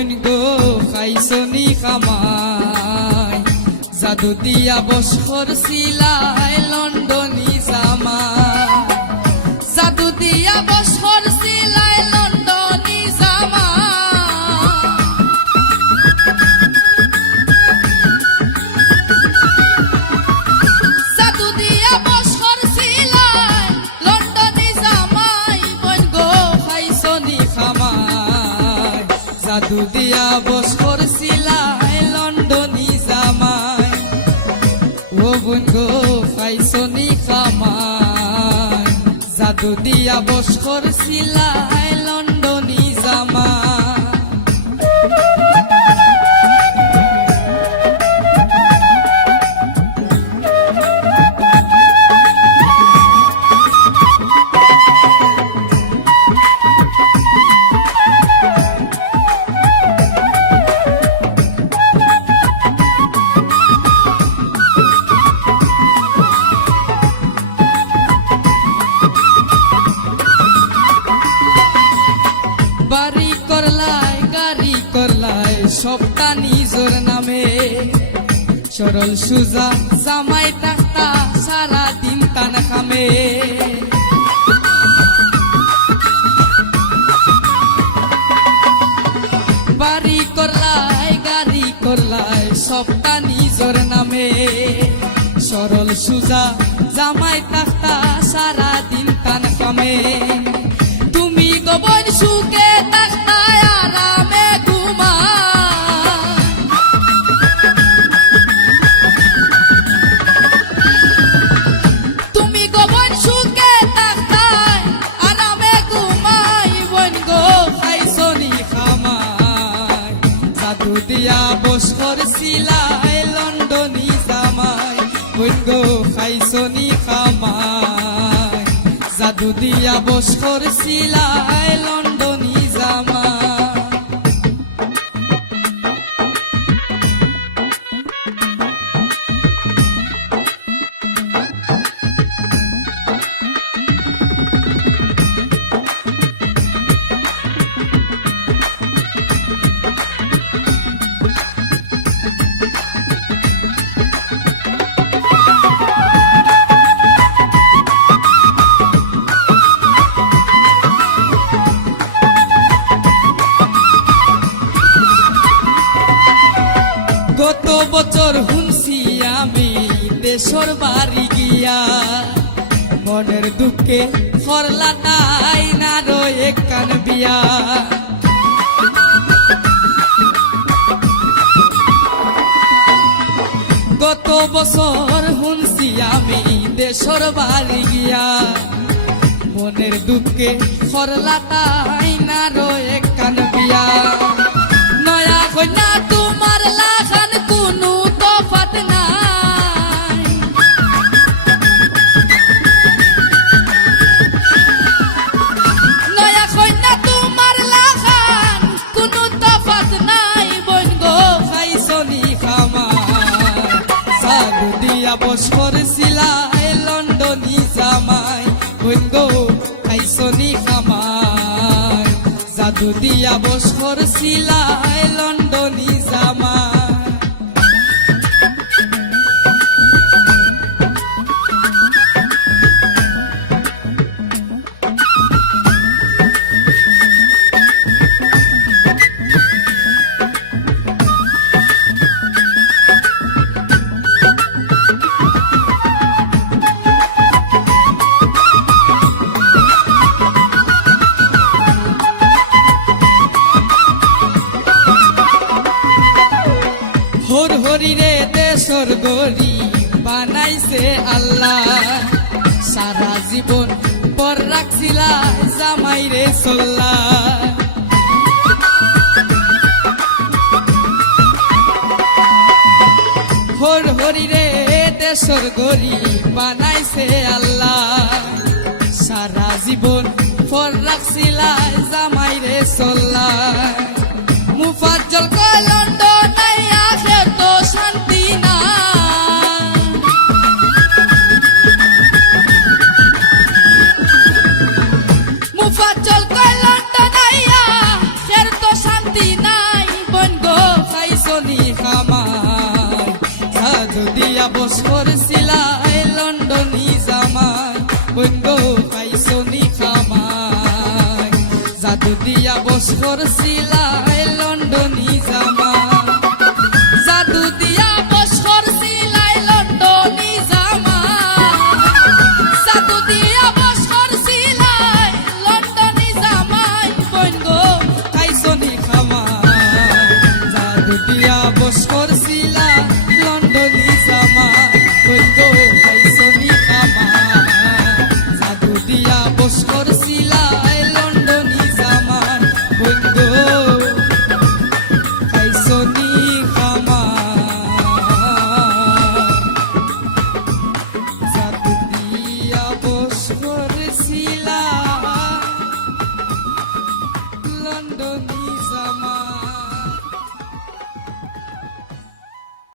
বোন গো খাইছনি খামাই জাদু দিয়া বস্কর সিলাই লন্ডনী জামাই জাদু দিয়া বস্কর সিলাই লন্ডনী জামাই জাদু দিয়া বস্কর সিলাই লন্ডনী জামাই বোন গো খাইছনি খামাই জাদু দিয়া বস্কর সিলাই লন্ডনী জামাই ও বোন গো খাইছনি খামাই জাদু দিয়া বস্কর সিলাই লন্ডনী জামাই বাড়ি করলাই গাড়ি করলাই সবটা নিজর নামে সরল সুজা জামাই টাকা সারা দিন টান খামে বাড়ি করলাই গাড়ি করলাই সবটা নিজর নামে সরল সুজা জামাই টাকা সারা দিন টান খামে তুমি গোবর সুখে তাকতায় আরামে ঘুমা তুমি গোবর সুখে তাকতায় আরামে ঘুমাই বোন গো খাইছনি খামাই জাদু দিয়া বস্কর সিলাই লন্ডনী জামাই বোন গো খাইছনি খামাই জাদু দিয়া বস্কর সিলাই লন্ডনী জামাই গত বছর শুনছি আমি দেশর বাড়ি গিয়া মনের দুঃখে করলা তাই না রয়ে কান বিয়া গত বছর শুনছি আমি দেশর বাড়ি গিয়া মনের দুঃখে করলা তাই না রয়ে কান বিয়া নয়া কন্যা তোমার লাখান কোনো তফাত নাই নয়া কন্যা তোমার লাখান কোনো তফাত নাই বোন গো খাইছনি খামাই জাদু দিয়া বস্কর সিলাই লন্ডনী জামাই বোন গো খাইছনি খামাই জাদু দিয়া বস্কর সিলাই লন্ডনী জামাই হর হরি রে দেশর গরি বানাইছে আল্লাহ সারা জীবন পর রাখছিলা জামাই রে চল্লা হর হরি রে দেশর গরি বানাইছে আল্লাহ সারা জীবন পর রাখছিলা জামাই রে চল্লা মুফাজ্জল কয় লন্ডন আখের তো শান্তি না মুফাজ্জল কয় লন্ডন আখের তো শান্তি নাই জাদু দিয়া বস করছিলাই লন্ডনী জামাই বন্ধু পাইছনি খামাই জাদু দিয়া বস করছিলাই লন্ডনী জামাই জাদু দিয়া বস করছিলাই লন্ডনী জামাই জাদু দিয়া বস করছিলাই লন্ডনী জামাই বন্ধু পাইছনি খামাই জাদু দিয়া বস করছিলা লন্ডনী জামাই বন্ধু পাইছনি